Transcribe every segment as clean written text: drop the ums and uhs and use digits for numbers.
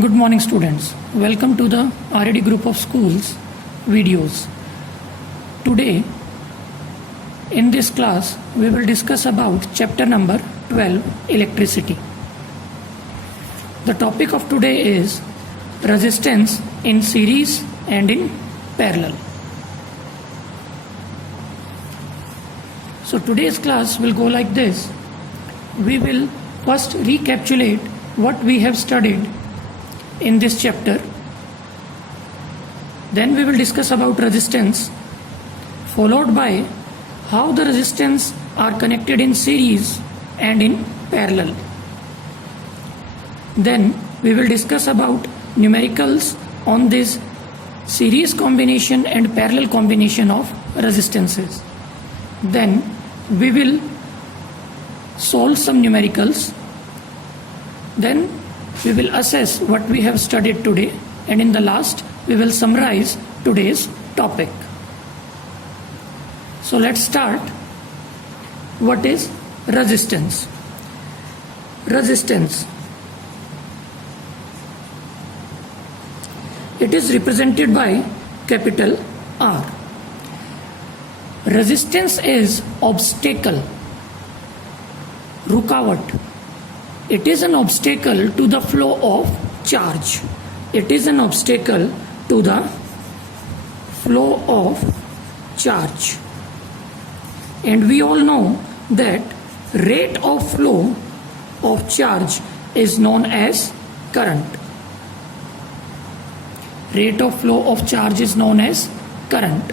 Good morning students. Welcome to the RAD group of schools videos. Today in this class we will discuss about chapter number 12 electricity. The topic of today is resistance in series and in parallel. So today's class will go like this. We will first recapitulate what we have studied in this chapter. Then we will discuss about resistance, followed by how the resistance are connected in series and in parallel. Then we will discuss about numericals on this series combination and parallel combination of resistances. Then we will solve some numericals. Then we will assess what we have studied today, and in the last we will summarize today's topic. So let's start. What is resistance? Resistance. It is represented by capital R. Resistance is obstacle, रुकावट. It is an obstacle to the flow of charge. It is an obstacle to the flow of charge. And we all know that rate of flow of charge is known as current. Rate of flow of charge is known as current.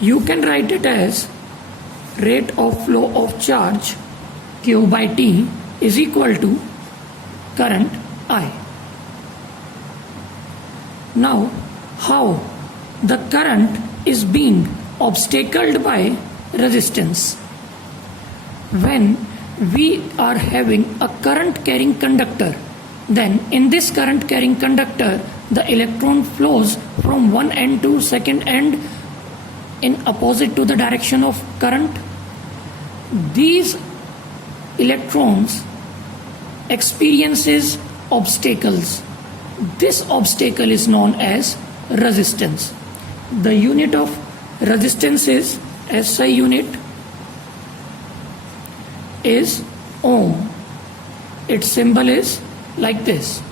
You can write it as rate of flow of charge Q by T is equal to current I. Now, how the current is being obstacled by resistance? When we are having a current carrying conductor, then in this current carrying conductor, the electron flows from one end to second end in opposite to the direction of current. These electrons experiences obstacles. This obstacle is known as resistance. The unit of resistance is SI unit is ohm. Its symbol is like this.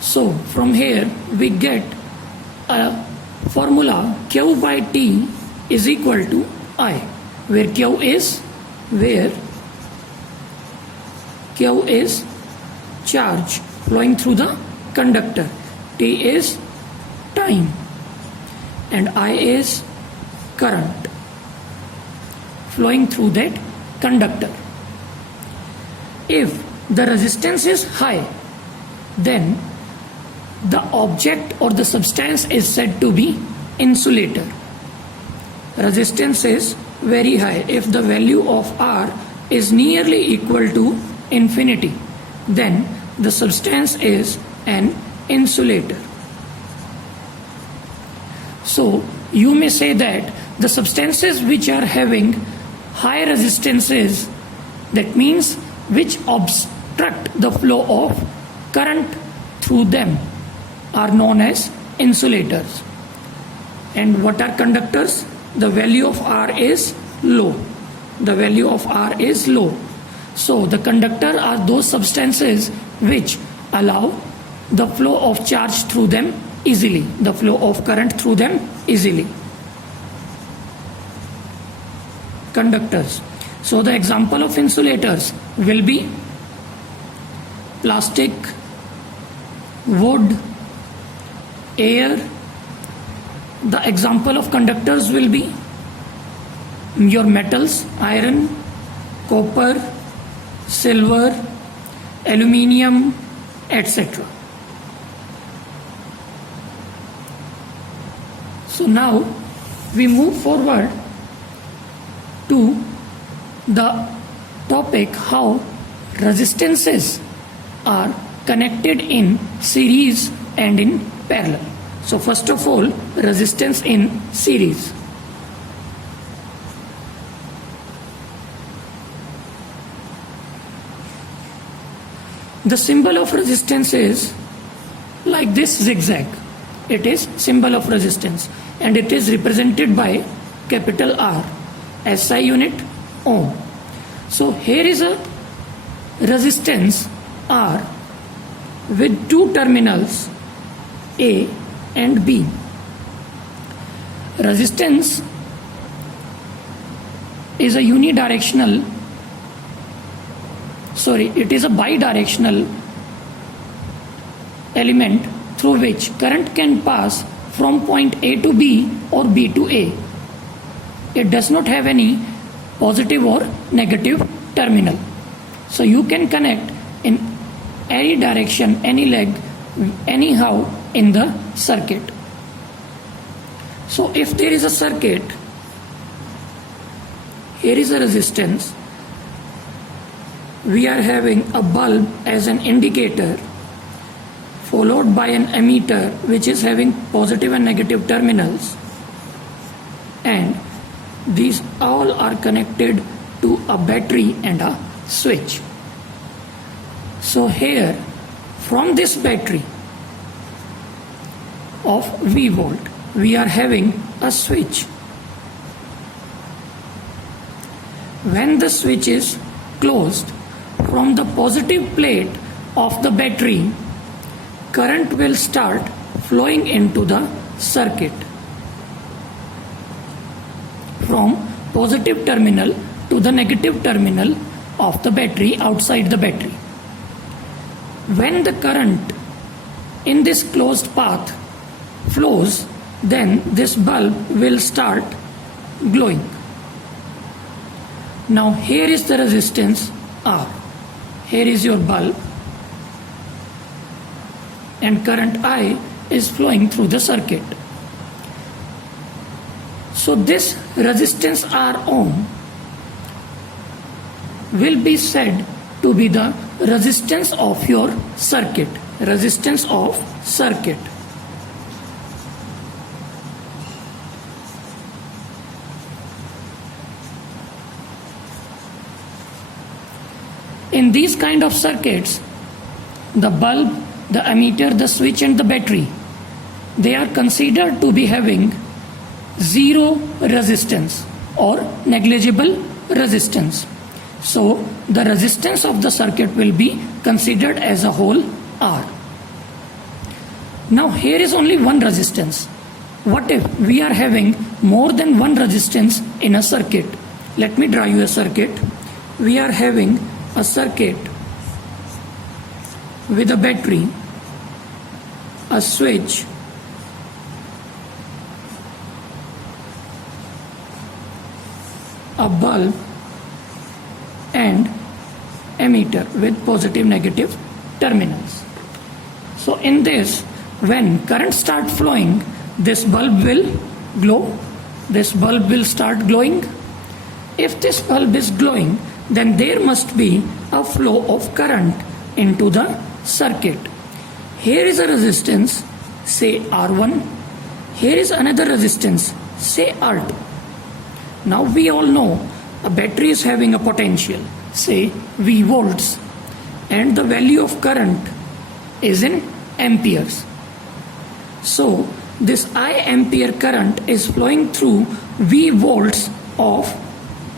So from here we get a formula Q by T is equal to I, where Q is charge flowing through the conductor, T is time, and I is current flowing through that conductor. If the resistance is high, then the object or the substance is said to be insulator. Resistance is very high. If the value of R is nearly equal to infinity, then the substance is an insulator. So you may say that the substances which are having high resistances, that means which obstruct the flow of current through them, are known as insulators. And what are conductors? The value of R is low. The value of R is low. So the conductor are those substances which allow the flow of charge through them easily, the flow of current through them easily. Conductors. So the example of insulators will be plastic, wood, air. The example of conductors will be your metals, iron, copper, silver, aluminium, etc. So now we move forward to the topic how resistances are connected in series and in parallel. So first of all, resistance in series. The symbol of resistance is like this zigzag. It is symbol of resistance and it is represented by capital R. SI unit ohm. So here is a resistance R with two terminals A and B. Resistance is a bidirectional element through which current can pass from point A to B or B to A. It does not have any positive or negative terminal. So you can connect in any direction, any leg, anyhow in the circuit. So if there is a circuit, here is a resistance, we are having a bulb as an indicator, followed by an ammeter which is having positive and negative terminals, and these all are connected to a battery and a switch. So here, from this battery of V volt, we are having a switch. When the switch is closed, from the positive plate of the battery, current will start flowing into the circuit from positive terminal to the negative terminal of the battery outside the battery. When the current in this closed path flows, then this bulb will start glowing. Now here is the resistance R. Here is your bulb and current I is flowing through the circuit. So this resistance R ohm will be said to be the resistance of your circuit. Resistance of circuit. In these kind of circuits, the bulb, the ammeter, the switch and the battery, they are considered to be having zero resistance or negligible resistance. So the resistance of the circuit will be considered as a whole R. Now here is only one resistance. What if we are having more than one resistance in a circuit? Let me draw you a circuit. We are having a circuit with a battery, a switch, a bulb and ammeter with positive negative terminals. So in this, when current start flowing, this bulb will glow, this bulb will start glowing. If this bulb is glowing, then there must be a flow of current into the circuit. Here is a resistance, say R1. Here is another resistance, say R2. Now we all know a battery is having a potential, say V volts, and the value of current is in amperes. So this I ampere current is flowing through V volts of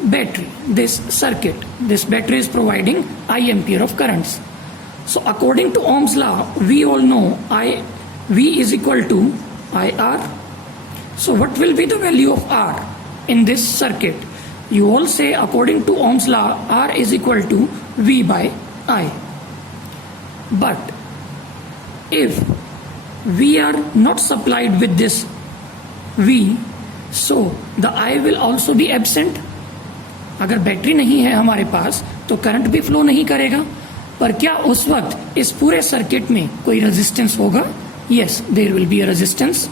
battery, this circuit. This battery is providing I ampere of currents. So according to Ohm's law, we all know V is equal to IR. So what will be the value of R in this circuit? You all say according to Ohm's law, R is equal to V by I. But if we are not supplied with this V, so the I will also be absent. अगर battery नहीं है हमारे पास तो current भी flow नहीं करेगा. पर क्या उस वक्त इस पूरे सर्किट में कोई रेजिस्टेंस होगा? Yes, there will be a resistance.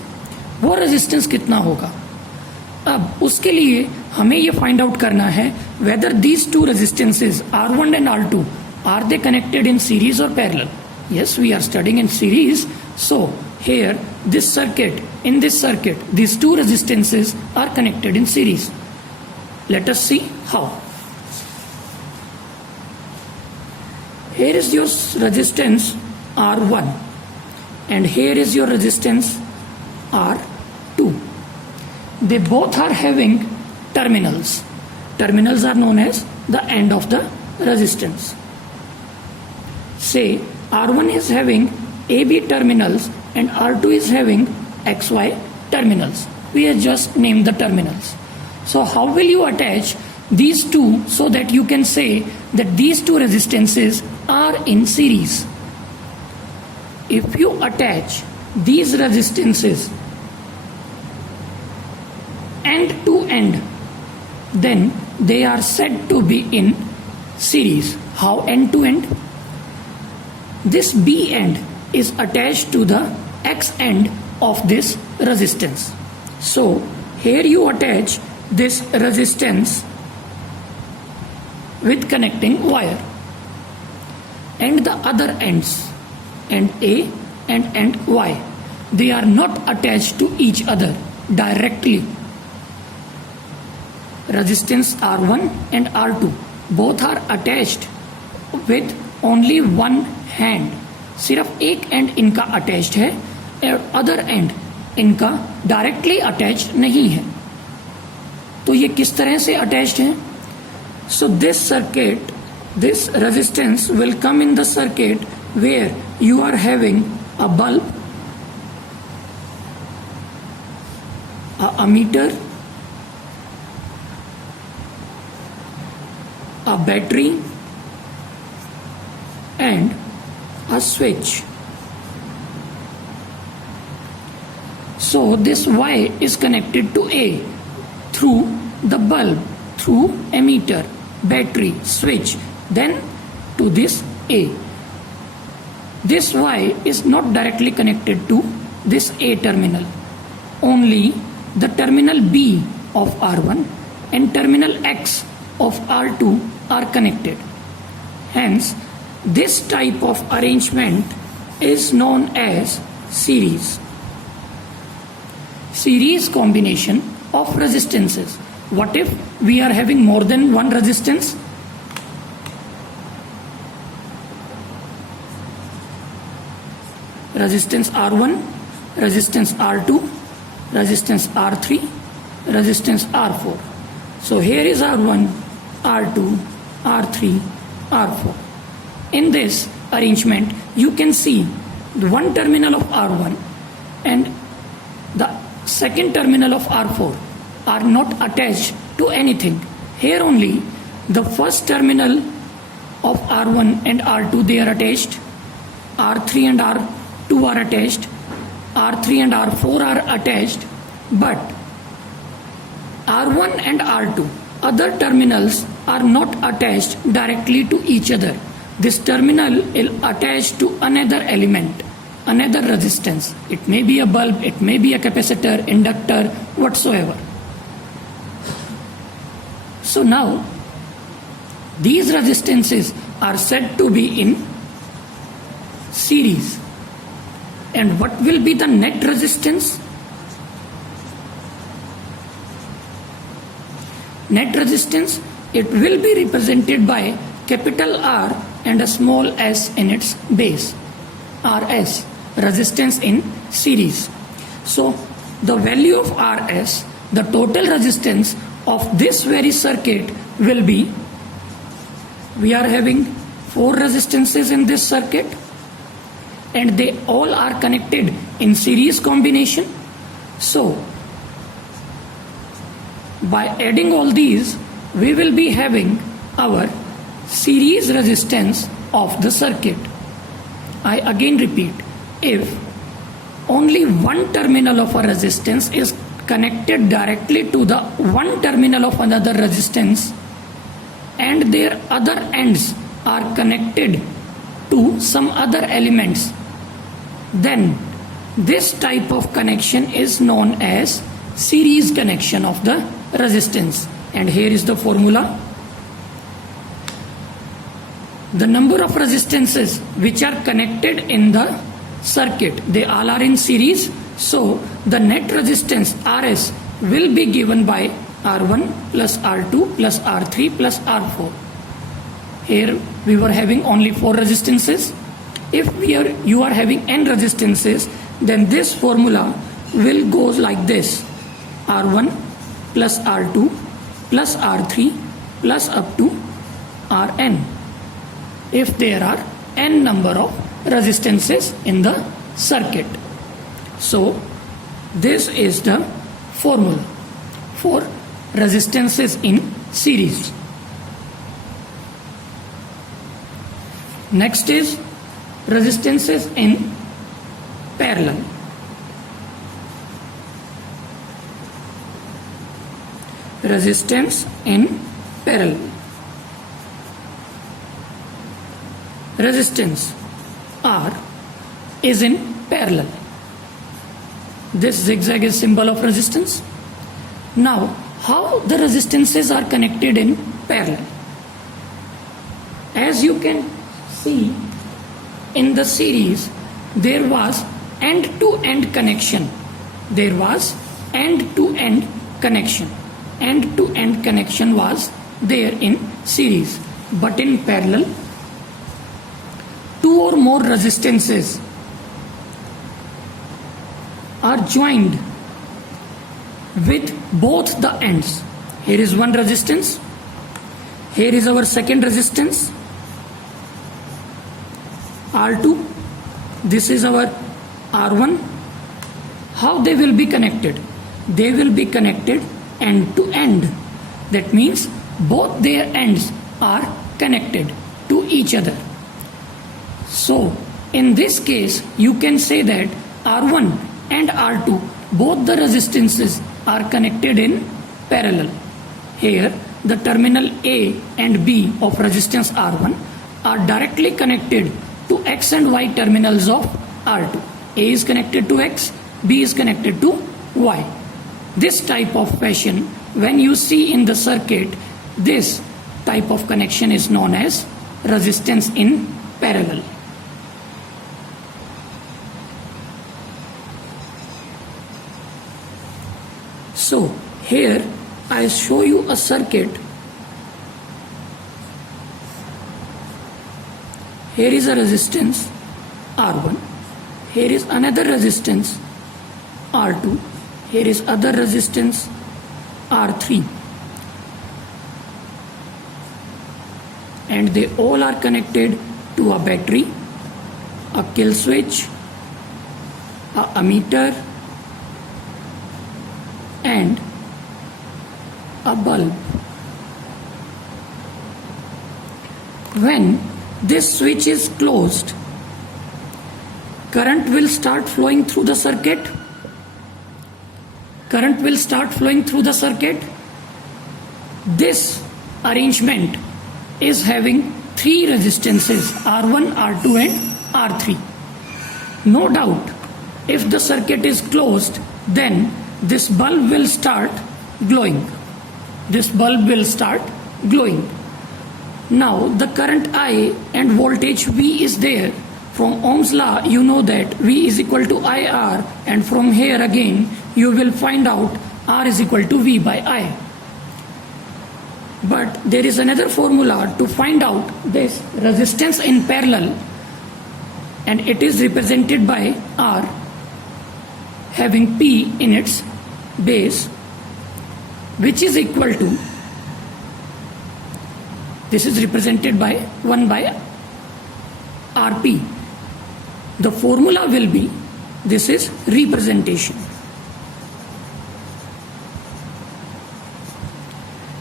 वो रेजिस्टेंस कितना होगा? अब उसके लिए हमें ये फाइंड आउट करना है whether these two resistances R1 and R2 are they connected in series और parallel. Yes, we are studying in series. So here this circuit, in this circuit, these two resistances are connected in series. Let us see how. here is your resistance R1 and here is your resistance R2. They both are having terminals. Terminals are known as the end of the resistance. Say R1 is having AB terminals and R2 is having XY terminals. We have just named the terminals. So how will you attach these two so that you can say that these two resistances are in series? If you attach these resistances end to end, then they are said to be in series. How end to end? This B end is attached to the X end of this resistance. So here you attach this resistance with connecting wire, and the other ends, end A and end Y, they are not attached to each other directly. Resistance R1 and R2 both are attached with only one hand. सिर्फ एक and इनका attached है और other and इनका directly attached नहीं है. तो ये किस तरह से अटैच्ड है? So this circuit, this resistance will come in the circuit where you are having a bulb, a ammeter, a battery and a switch. So this Y is connected to A through the bulb, through ammeter, battery, switch, then to this A. This Y is not directly connected to this A terminal. Only the terminal B of R1 and terminal X of R2 are connected. Hence, this type of arrangement is known as series. Series combination of resistances. What if we are having more than one resistance? Resistance R1, resistance R2, resistance R3, resistance R4. So here is R1, R2, R3, R4. In this arrangement, you can see the one terminal of R1 and the second terminal of R4 are not attached to anything. Here only the first terminal of R1 and R2, they are attached. R3 and R2 are attached. R3 and R4 are attached. But R1 and R2, other terminals are not attached directly to each other. This terminal is attached to another element, another resistance. It may be a bulb, it may be a capacitor, inductor, whatsoever. So now, these resistances are said to be in series. And what will be the net resistance? Net resistance, it will be represented by capital R and a small s in its base. RS, resistance in series. So the value of RS, the total resistance of this very circuit will be, we are having 4 resistances in this circuit and they all are connected in series combination. So by adding all these, we will be having our series resistance of the circuit. I again repeat, if only one terminal of a resistance is connected directly to the one terminal of another resistance and their other ends are connected to some other elements, then this type of connection is known as series connection of the resistance. And here is the formula. The number of resistances which are connected in the circuit, they all are in series. So the net resistance RS will be given by R1 plus R2 plus R3 plus R4. Here we were having only 4 resistances. If you are having n resistances, then this formula will go like this: R1 plus R2 plus R3 plus up to Rn, if there are n number of resistances in the circuit. So this is the formula for resistances in series. Next is resistances in parallel. Resistance in parallel. Resistance R is in parallel. This zigzag is symbol of resistance. Now, how the resistances are connected in parallel? As you can see in the series, there was end-to-end connection. There was end-to-end connection. End-to-end connection was there in series, but in parallel, 2 or more resistances are joined with both the ends. Here is one resistance, here is our second resistance, R2, this is our R1. How they will be connected? They will be connected end to end. That means both their ends are connected to each other. So in this case, you can say that R1 and R2, both the resistances are connected in parallel. Here the terminal A and B of resistance R1 are directly connected to X and Y terminals of R2. A is connected to X, B is connected to Y. This type of fashion, when you see in the circuit, this type of connection is known as resistance in parallel. So here I show you a circuit. Here is a resistance R1. Here is another resistance R2. Here is other resistance R3. And they all are connected to a battery, a kill switch, a ammeter, and a bulb. When this switch is closed, current will start flowing through the circuit. Current will start flowing through the circuit. This arrangement is having 3 resistances, R1, R2 and R3. No doubt, if the circuit is closed, then this bulb will start glowing. This bulb will start glowing. Now the current I and voltage V is there. From Ohm's law, you know that V is equal to IR, and from here again you will find out R is equal to V by I. But there is another formula to find out this resistance in parallel, and it is represented by R having P in its base, which is equal to, this is represented by 1 by Rp. The formula will be, this is representation.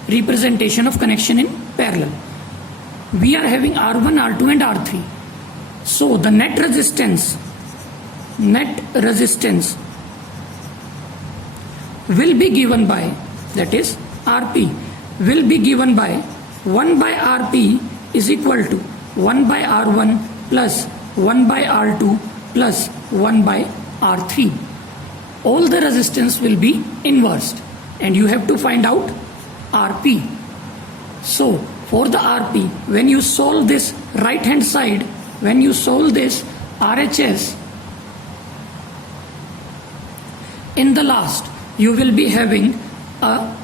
Representation of connection in parallel. We are having R1, R2 and R3. So the net resistance will be given by, that is Rp, will be given by 1 by Rp is equal to 1 by R1 plus 1 by R2 plus 1 by R3. All the resistance will be inversed, and you have to find out Rp. So for the Rp, when you solve this right hand side, when you solve this RHS, in the last you will be having a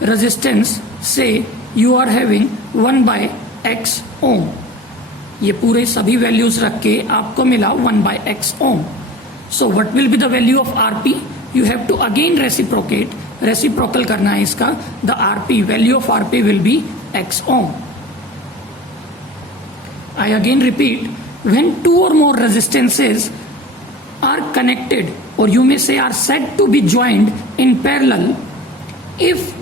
resistance, say you are having 1 by x ohm. ये पूरे सभी values रख के आपको मिला 1/x ohm. So what will be the value of RP? You have to again reciprocate, reciprocal करना है इसका। The RP, value of RP will be x ohm. I again repeat, when two or more resistances are connected, or you may say are said to be joined in parallel, if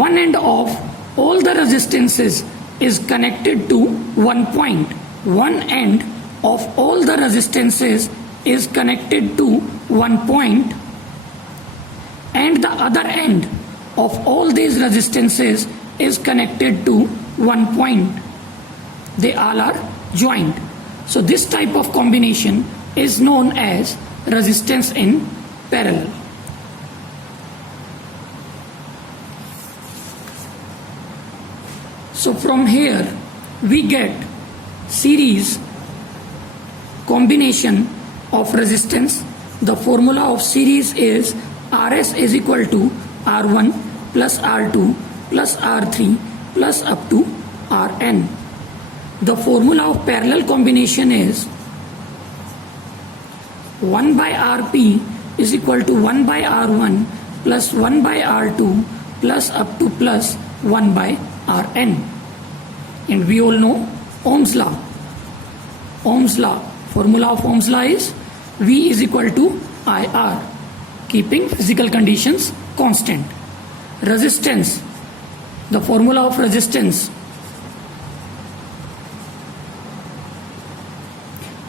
one end of all the resistances is connected to one point, one end of all the resistances is connected to one point, and the other end of all these resistances is connected to one point, they all are joined. So this type of combination is known as resistance in parallel. So from here we get series combination of resistance. The formula of series is Rs is equal to R1 plus R2 plus R3 plus up to Rn. The formula of parallel combination is 1 by Rp is equal to 1 by R1 plus 1 by R2 plus up to plus 1 by Rn. And we all know Ohm's law. Ohm's law, formula of Ohm's law is V is equal to IR, keeping physical conditions constant. Resistance, the formula of resistance,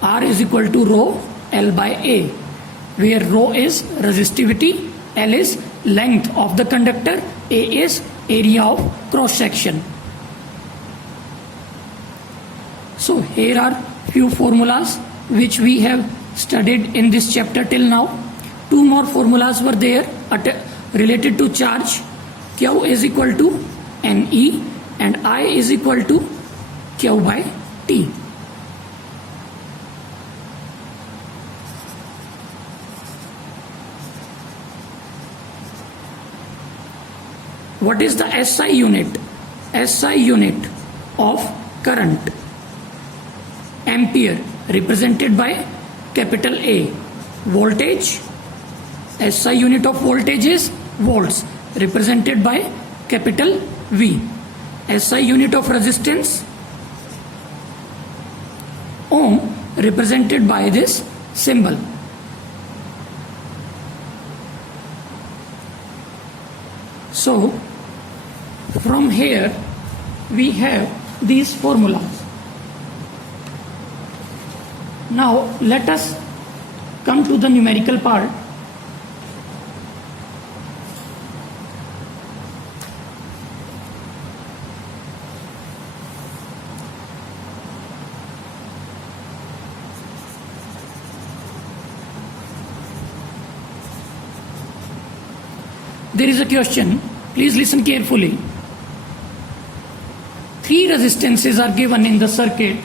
R is equal to rho L by A, where rho is resistivity, L is length of the conductor, A is area of cross section. So here are few formulas which we have studied in this chapter till now. Two more formulas were there related to charge. Q is equal to NE and I is equal to Q by T. What is the SI unit? SI unit of current. Ampere, represented by capital A. Voltage, SI unit of voltage is volts, represented by capital V. SI unit of resistance, ohm, represented by this symbol. So from here we have these formulas. Now let us come to the numerical part. There is a question, please listen carefully. Three resistances are given in the circuit.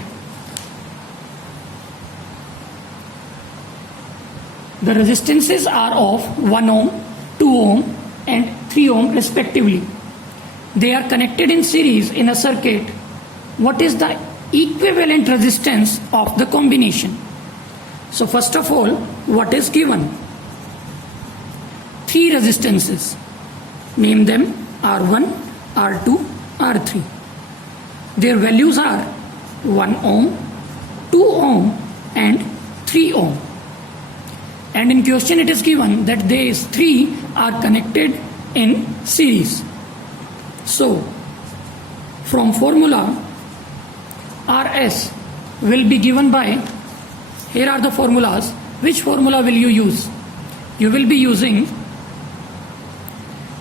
The resistances are of 1 ohm, 2 ohm and 3 ohm respectively. They are connected in series in a circuit. What is the equivalent resistance of the combination? So first of all, what is given? Three resistances. Name them R1, R2, R3. Their values are 1 ohm, 2 ohm and 3 ohm. And in question it is given that these three are connected in series. So from formula, Rs will be given by, here are the formulas. Which formula will you use? You will be using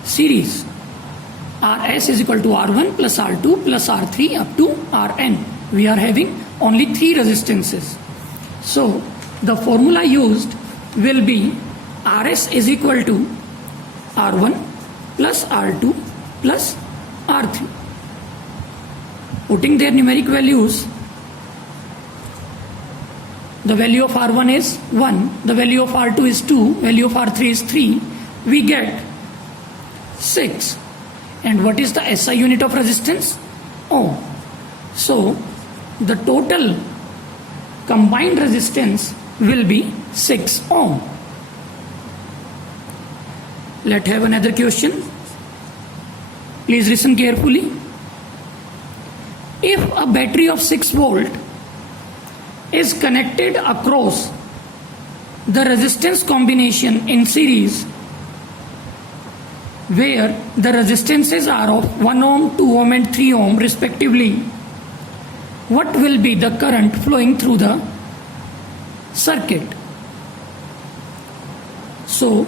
series. Rs is equal to R1 plus R2 plus R3 up to Rn. We are having only three resistances. So the formula used will be Rs is equal to R1 plus R2 plus R3. Putting their numeric values, the value of R1 is 1, the value of R2 is 2, value of R3 is 3, we get 6. And what is the SI unit of resistance? Ohm. So the total combined resistance will be 6 ohm. Let's have another question. Please listen carefully. If a battery of 6 volt is connected across the resistance combination in series, where the resistances are of 1 ohm, 2 ohm and 3 ohm respectively, what will be the current flowing through the circuit? So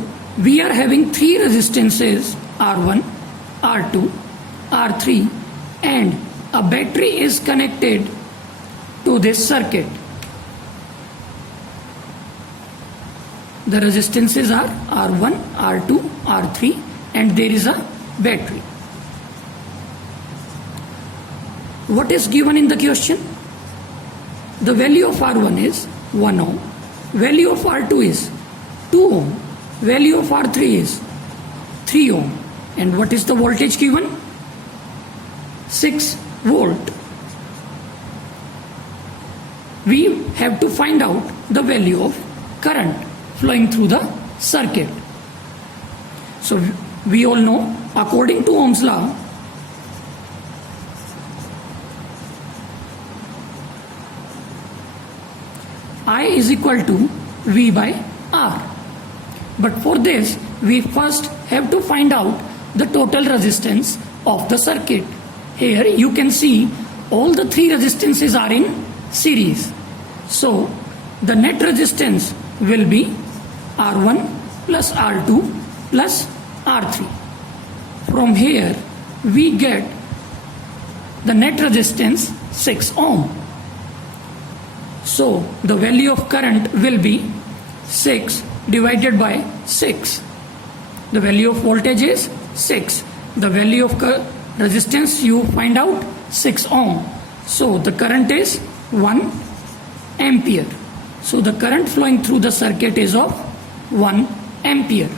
we are having 3 resistances, R1, R2, R3, and a battery is connected to this circuit. The resistances are R1, R2, R3, and there is a battery. What is given in the question? The value of R1 is 1 ohm, value of R2 is 2 ohm, value of R3 is 3 ohm, and what is the voltage given? 6 volt. We have to find out the value of current flowing through the circuit. So we all know, according to Ohm's law, I is equal to V by R. But for this, we first have to find out the total resistance of the circuit. Here you can see all the 3 resistances are in series. So the net resistance will be R1 plus R2 plus R3. From here we get the net resistance 6 ohm. So the value of current will be 6 divided by 6. The value of voltage is 6. The value of resistance you find out 6 ohm. So the current is 1 ampere. So the current flowing through the circuit is of 1 ampere.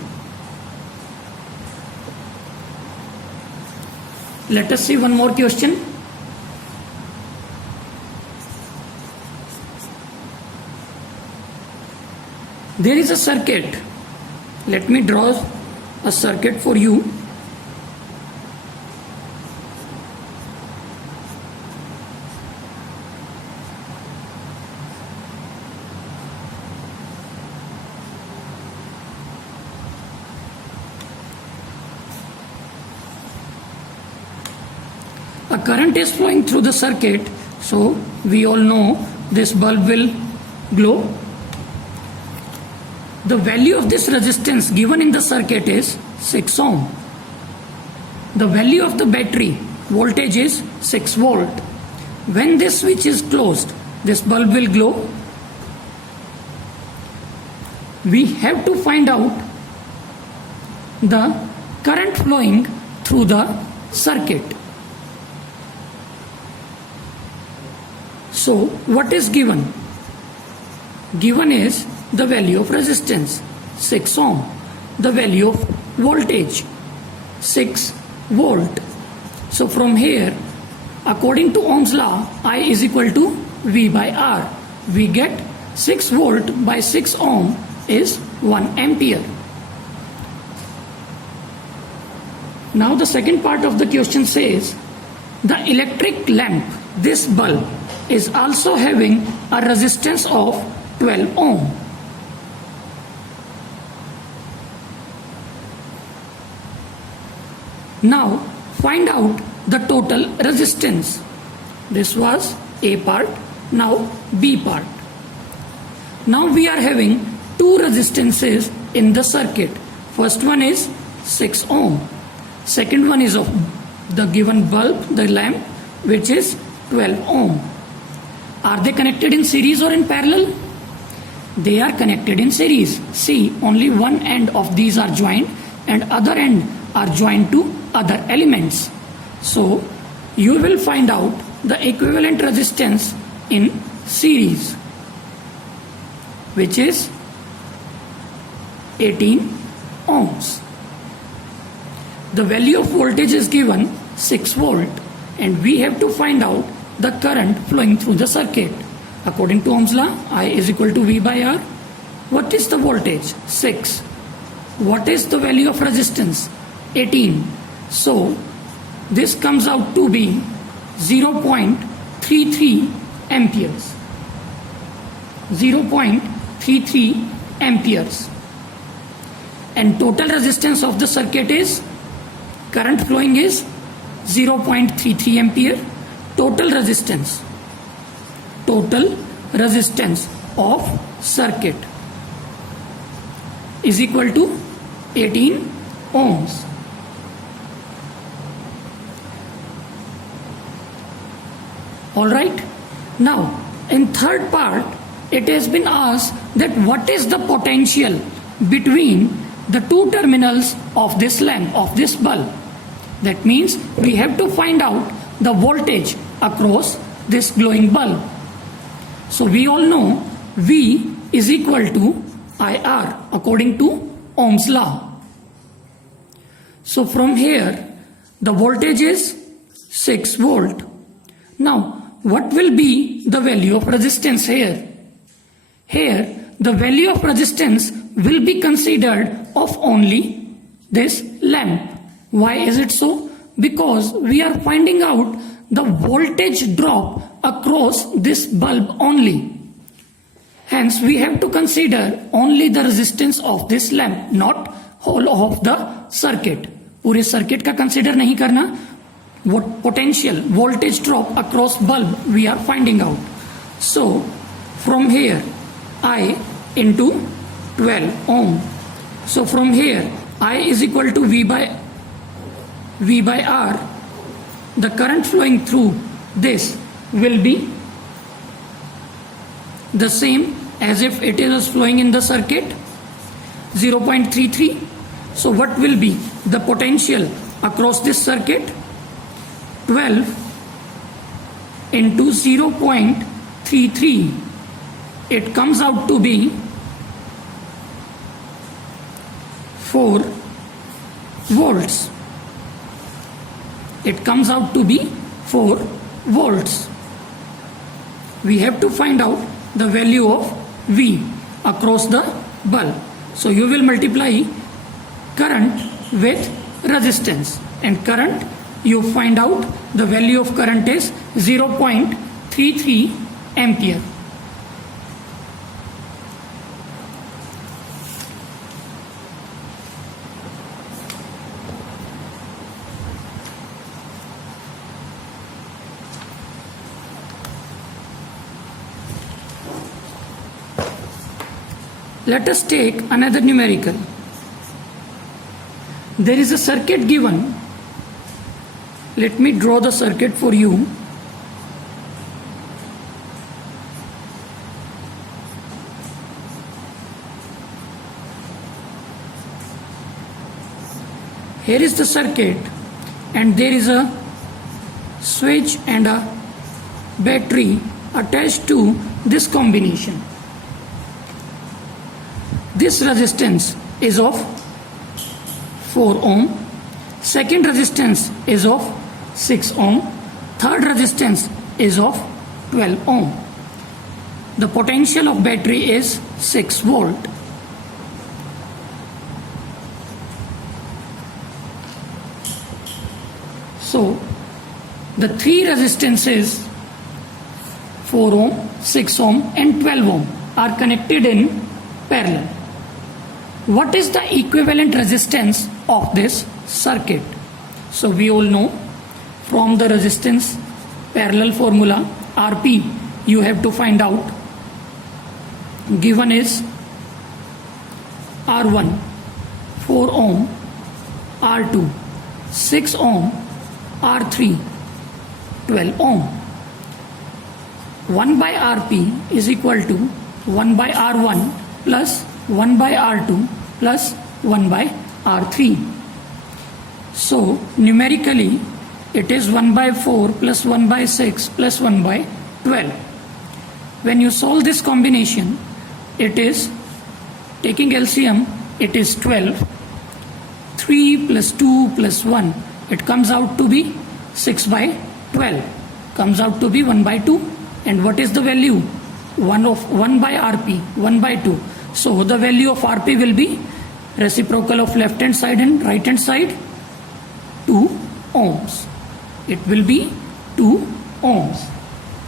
Let us see one more question. There is a circuit. Let me draw a circuit for you. A current is flowing through the circuit, so we all know this bulb will glow. The value of this resistance given in the circuit is 6 ohm. The value of the battery voltage is 6 volt. When this switch is closed, this bulb will glow. We have to find out the current flowing through the circuit. So what is given? Given is the value of resistance 6 ohm, the value of voltage 6 volt. So from here, according to Ohm's law, I is equal to V by R. We get 6 volt by 6 ohm is 1 ampere. Now the second part of the question says, the electric lamp, this bulb, is also having a resistance of 12 ohm. Now find out the total resistance. This was A part, now B part. Now we are having 2 resistances in the circuit. First one is 6 ohm. Second one is of the given bulb, the lamp, which is 12 ohm. Are they connected in series or in parallel? They are connected in series. See, only one end of these are joined and other end are joined to other elements. So you will find out the equivalent resistance in series, which is 18 ohms. The value of voltage is given 6 volt and we have to find out the current flowing through the circuit. According to Ohm's law, I is equal to V by R. What is the voltage? 6. What is the value of resistance? 18. So this comes out to be 0.33 amperes. 0.33 amperes. And total resistance of the circuit is, current flowing is 0.33 ampere. Total resistance of circuit is equal to 18 ohms. All right. Now, in third part, it has been asked that what is the potential between the two terminals of this lamp, of this bulb. That means we have to find out the voltage across this glowing bulb. So we all know V is equal to IR according to Ohm's law. So from here, the voltage is 6 volt. Now, what will be the value of resistance here? Here, the value of resistance will be considered of only this lamp. Why is it so? Because we are finding out the voltage drop across this bulb only. Hence, we have to consider only the resistance of this lamp, not whole of the circuit. पूरे circuit का consider नहीं करना. What potential voltage drop across bulb we are finding out. So, from here, I into 12 ohm. So from here, I is equal to V by R. The current flowing through this will be the same as if it is flowing in the circuit, 0.33. So what will be the potential across this circuit? 12 into 0.33. It comes out to be 4 volts. It comes out to be 4 volts. We have to find out the value of V across the bulb. So you will multiply current with resistance, and current, you find out the value of current is 0.33 ampere. Let us take another numerical. There is a circuit given. Let me draw the circuit for you. Here is the circuit, and there is a switch and a battery attached to this combination. This resistance is of 4 ohm. Second resistance is of 6 ohm. Third resistance is of 12 ohm. The potential of battery is 6 volt. So the three resistances 4 ohm, 6 ohm and 12 ohm are connected in parallel. What is the equivalent resistance of this circuit? So we all know from the resistance parallel formula RP, you have to find out. Given is R1 4 ohm, R2 6 ohm, R3 12 ohm. 1 by Rp is equal to 1 by R1 plus 1 by R2 plus 1 by R3. So numerically it is 1 by 4 plus 1 by 6 plus 1 by 12. When you solve this combination, it is, taking LCM, it is 12. 3 plus 2 plus 1, it comes out to be 6 by 12. comes out to be 1 by 2. And what is the value? 1 by Rp, 1 by 2. So the value of Rp will be reciprocal of left hand side and right hand side, 2 ohms. It will be 2 ohms.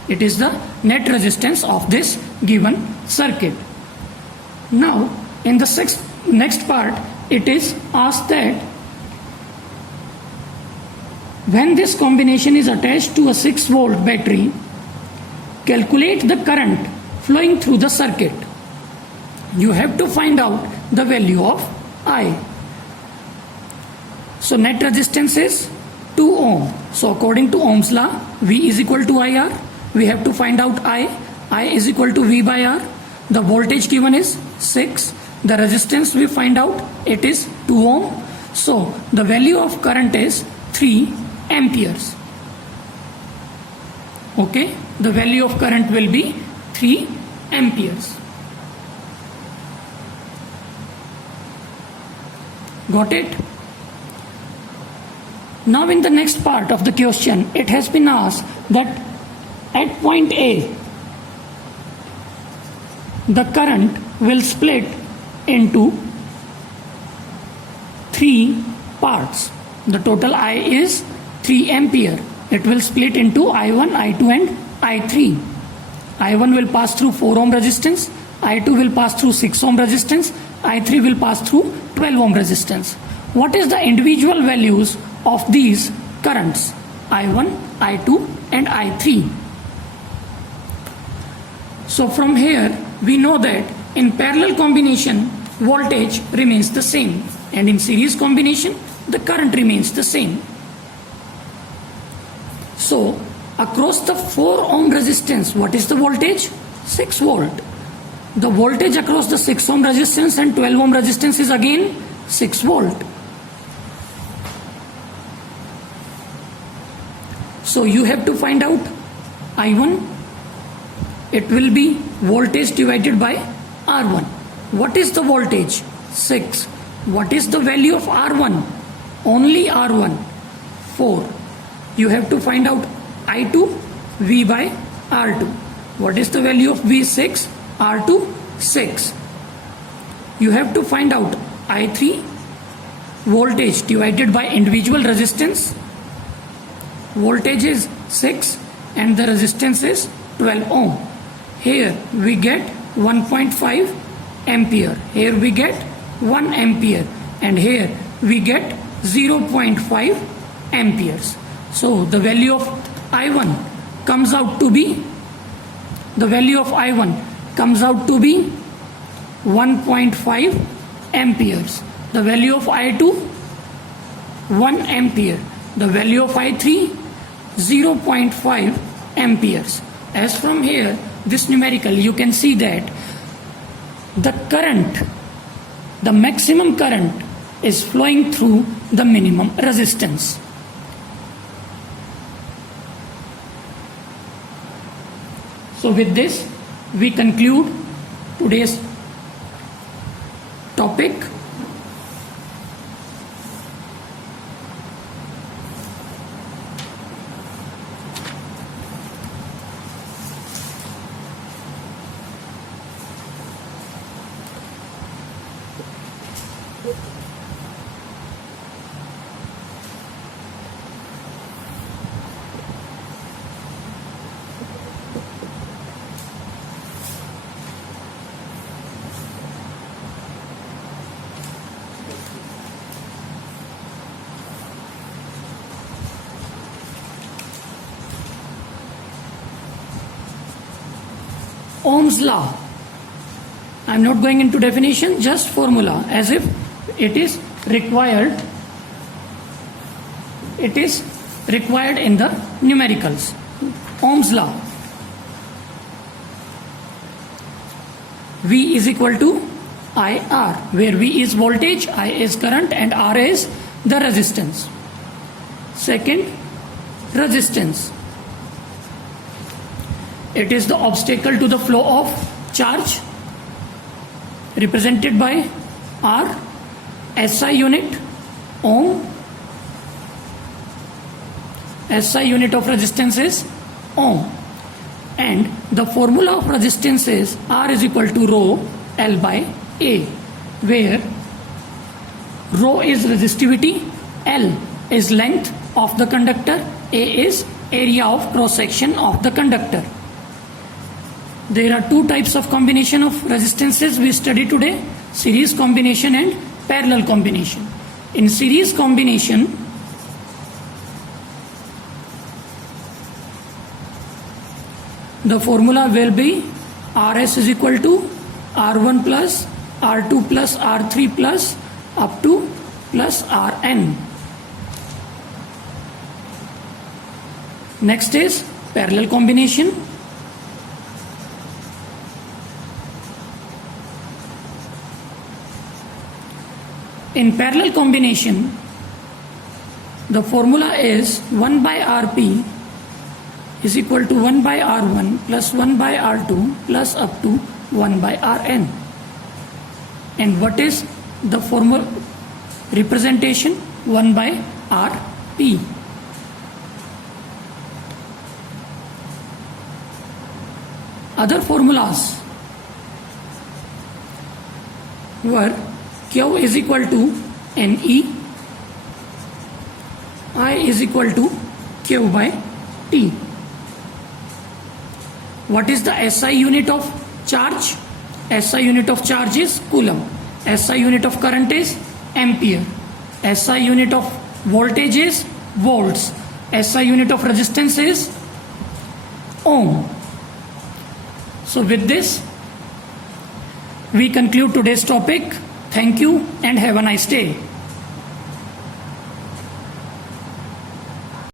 It is the net resistance of this given circuit. Now in the next part, it is asked that when this combination is attached to a 6 volt battery, calculate the current flowing through the circuit. You have to find out the value of I. So net resistance is 2 ohm. So according to Ohm's law, V is equal to IR. We have to find out I. I is equal to V by R. The voltage given is 6. The resistance we find out, it is 2 ohm. So the value of current is 3 amperes. Okay, the value of current will be 3 amperes. Got it? Now in the next part of the question, it has been asked that at point A, the current will split into 3 parts. The total I is 3 ampere. It will split into I1, I2 and I3. I1 will pass through 4 ohm resistance, I2 will pass through 6 ohm resistance, I3 will pass through 12 ohm resistance. What is the individual values of these currents? I1, I2 and I3. So from here we know that in parallel combination voltage remains the same, and in series combination the current remains the same. So across the 4 ohm resistance, what is the voltage? 6 volt. The voltage across the 6 ohm resistance and 12 ohm resistance is again 6 volt. So you have to find out I1. It will be voltage divided by R1. What is the voltage? 6. What is the value of R1? Only R1, 4. You have to find out I2, V by R2. What is the value of V6? R2, 6. You have to find out I3, voltage divided by individual resistance. Voltage is 6 and the resistance is 12 ohm. Here we get 1.5 ampere. Here we get 1 ampere. And here we get 0.5 amperes. So the value of I1 comes out to be 1.5 amperes. The value of I2, 1 ampere. The value of I3, 0.5 amperes. As from here, this numerical, you can see that the current, the maximum current is flowing through the minimum resistance. So with this, we conclude today's topic. Ohm's law. I am not going into definition, just formula, as if it is required. It is required in the numericals. Ohm's law. V is equal to IR, where V is voltage, I is current and R is the resistance. Second, resistance. It is the obstacle to the flow of charge, represented by R. SI unit, ohm. SI unit of resistance is ohm. And the formula of resistance is R is equal to rho L by A, where rho is resistivity, L is length of the conductor, A is area of cross section of the conductor. There are two types of combination of resistances we study today: series combination and parallel combination. In series combination, the formula will be Rs is equal to R1 plus R2 plus R3 plus up to plus Rn. Next is parallel combination. In parallel combination, the formula is 1 by Rp is equal to 1 by R1 plus 1 by R2 plus up to 1 by Rn. And what is the formula representation? 1 by Rp. Other formulas were Q is equal to Ne, I is equal to Q by T. What is the SI unit of charge? SI unit of charge is coulomb. SI unit of current is ampere. SI unit of voltage is volts. SI unit of resistance is ohm. So with this, we conclude today's topic. Thank you and have a nice day.